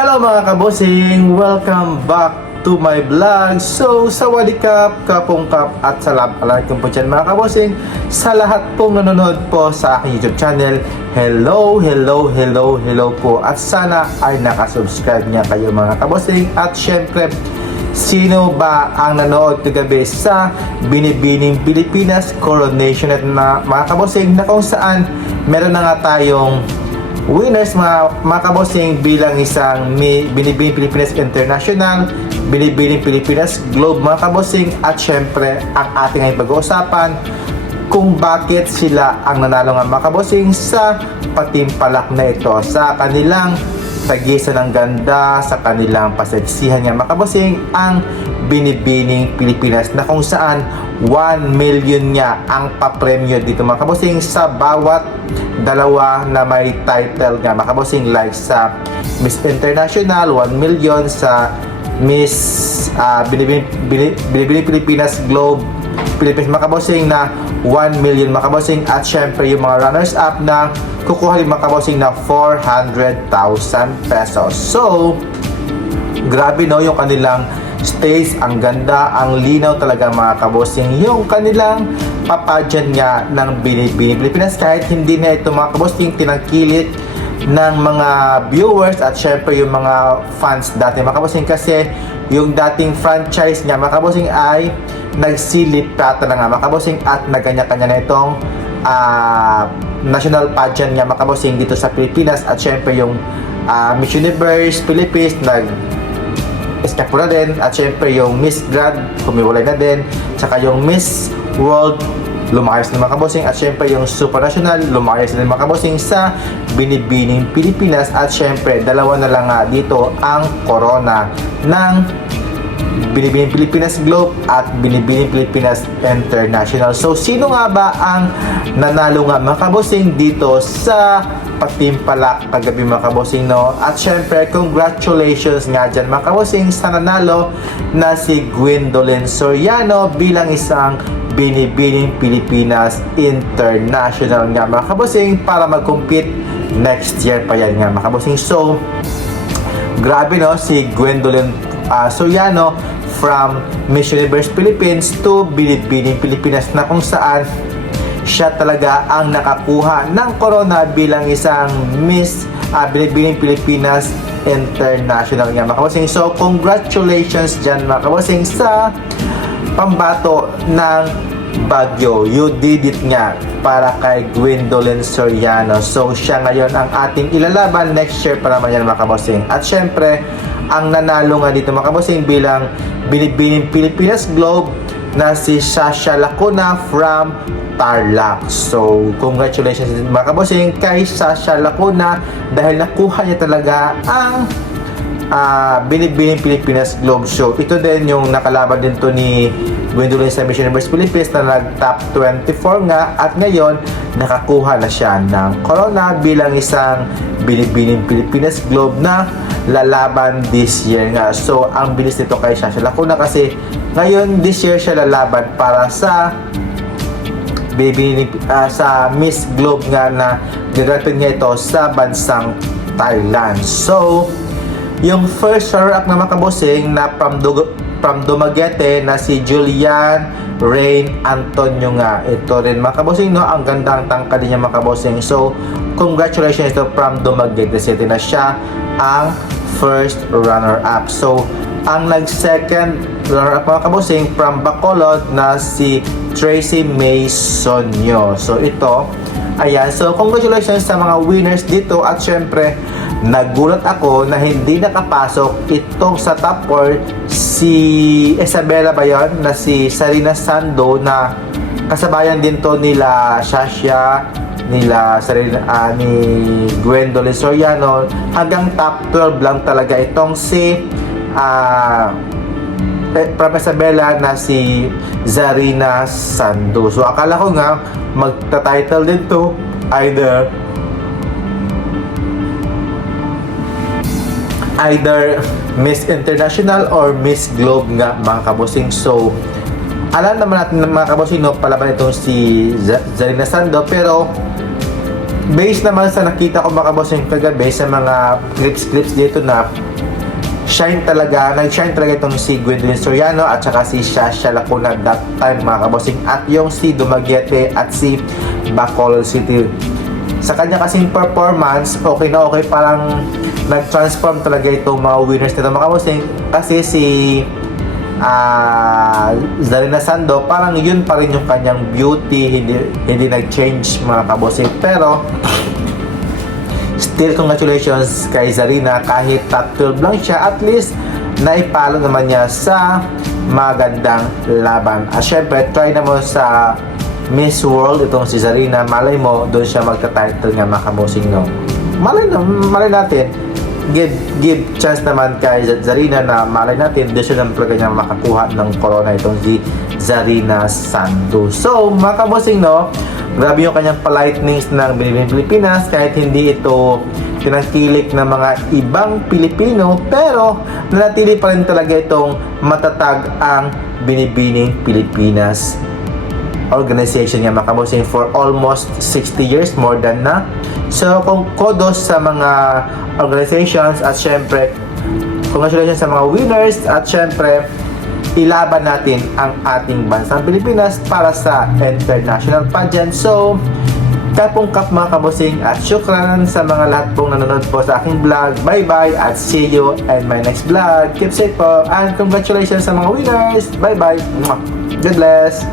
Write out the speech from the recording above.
Hello mga kabosing! Welcome back to my vlog. So, sawadikap, kapungkap at salam-alaikum po dyan mga kabosing sa lahat pong nanonood po sa aking YouTube channel. Hello po at sana ay nakasubscribe niya kayo mga kabosing. At syempre, sino ba ang nanood kagabi sa Binibining Pilipinas Coronation at mga kabosing na kung saan meron na nga tayong winners mga kabosing bilang isang Binibining Pilipinas International, Binibining Pilipinas Globe mga kabosing. At syempre ang ating ay pag-uusapan kung bakit sila ang nanalo nga mga kabosing sa patimpalak na ito, sa kanilang tagisa ng ganda, sa kanilang paseksihan nga mga kabosing, ang Binibining Pilipinas na kung saan 1 million nga ang papremyo dito mga kabosing sa bawat dalawa na may title nga mga kabosing, like sa Miss International 1 million, sa Miss Binibining Pilipinas Globe Philippines mga kabosing na 1 million mga kabosing. At syempre yung mga runners up na kukuha yung mga kabosing na 400,000 pesos. So grabe no yung kanilang stage, ang ganda, ang linaw talaga mga kabosing, yung kanilang papageant nga ng Binibining Pilipinas. Kahit hindi na ito mga kabosing tinangkilit ng mga viewers at syempre yung mga fans dati mga kabosing, kasi yung dating franchise niya mga kabosing ay nagsilip pata na nga mga kabosing at nagkanya-kanya na itong national pageant nga mga kabosing dito sa Pilipinas. At syempre yung Miss Universe Philippines escape na din, at syempre yung Miss Grand humiwalay na din, tsaka yung Miss World lumayas na mga kabosing, at syempre yung Supranational lumayas na din mga kabosing sa Binibining Pilipinas. At syempre dalawa na lang nga dito ang corona ng Binibining Pilipinas Globe at Binibining Pilipinas International. So sino nga ba ang nanalo nga mga kabosing dito sa patimpalak kagabi mga kabosing no? At syempre congratulations nga dyan mga kabosing sa nanalo na si Gwendolyn Soriano bilang isang Binibining Pilipinas International nga mga kabosing, para mag-compete next year pa yan nga mga kabosing. So grabe no, si Gwendolyn Soriano from Miss Universe Philippines to Binibining Pilipinas na kung saan siya talaga ang nakakuha ng corona bilang isang Miss Binibining Pilipinas International nga mga kabosing. So congratulations dyan mga kabosing sa pambato ng Baguio. You did it nga para kay Gwendolyn Soriano. So siya ngayon ang ating ilalaban next year pa naman yan mga kabosing. At syempre ang nanalo nga dito mga kabosing bilang Binibining Pilipinas Globe na si Sasha Lacuna from Tarlac. So congratulations mga kabosing kay Sasha Lacuna dahil nakuha niya talaga ang Binibining Pilipinas Globe Show. Ito din yung nakalaban din to ni Gwendolyn sa Miss Universe Philippines na nag-top 24 nga, at ngayon nakakuha na siya ng corona bilang isang Binibining Pilipinas Globe na lalaban this year nga. So ang bilis nito kay Sasha Lacuna kasi ngayon this year siya lalaban para sa sa Miss Globe nga na gagawin niya ito sa bansang Thailand. So yung first runner-up na mga kabosing na from Dumaguete na si Julian Rain Antonio nga. Ito rin mga kabosing no, ang gandang tangkad niya mga kabosing. So congratulations ito from Dumaguete City na siya ang first runner-up. So ang nag-second runner-up mga kabosing from Bacolod na si Tracy May Sonyo. So ito, ayan. So congratulations sa mga winners dito. At syempre nagulat ako na hindi nakapasok itong sa top 4 si Isabela ba yun? Na si Sarina Sando na kasabayan din to nila Shasha, nila Sarina, ni Gwendolyn Soriano. Hanggang top 12 lang talaga itong si from Isabela na si Zarina Sando. So akala ko nga magta-title din to either Miss International or Miss Globe nga mga kabosing. So alam naman natin mga kabosing no, palaban itong si Zarina Sando, pero based naman sa nakita ko mga kabossing kagabi sa mga clips dito na nag-shine talaga itong si Gwendolyn Soriano at saka si Shasha Lacuna that time mga kabossing, at yung si Dumaguete at si Bacolod City. Sa kanya kasing performance, okay na okay, parang nag-transform talaga itong mga winners nito mga kabossing, kasi si Zarina Sando, parang yun pa rin yung kanyang beauty, hindi nag-change mga kabossing. Pero still, congratulations kay Zarina, kahit top 12 lang siya, at least naipalo naman niya sa magandang laban. At syempre, try na mo sa Miss World itong si Zarina, malay mo doon siya magta-title nga mga kabossing, no? Malay natin, give chance naman kay Zarina na malay natin doon siya naman talaga niya makakuha ng corona itong si Zarina Santos. So mga kabossing, no, grabe yung kanyang politeness ng Binibining Pilipinas, kahit hindi ito tinangkilik ng mga ibang Pilipino, pero nanatili pa rin talaga itong matatag ang Binibining Pilipinas organization nga mga kabossing for almost 60 years, more than na. So kung kudos sa mga organizations, at syempre congratulations sa mga winners, at syempre ilaban natin ang ating bansang Pilipinas para sa international pageant. So kapong kap mga kabossing, at syukran sa mga lahat pong nanonood po sa aking vlog. Bye bye at see you in my next vlog. Keep safe po and congratulations sa mga winners. Bye bye. God bless.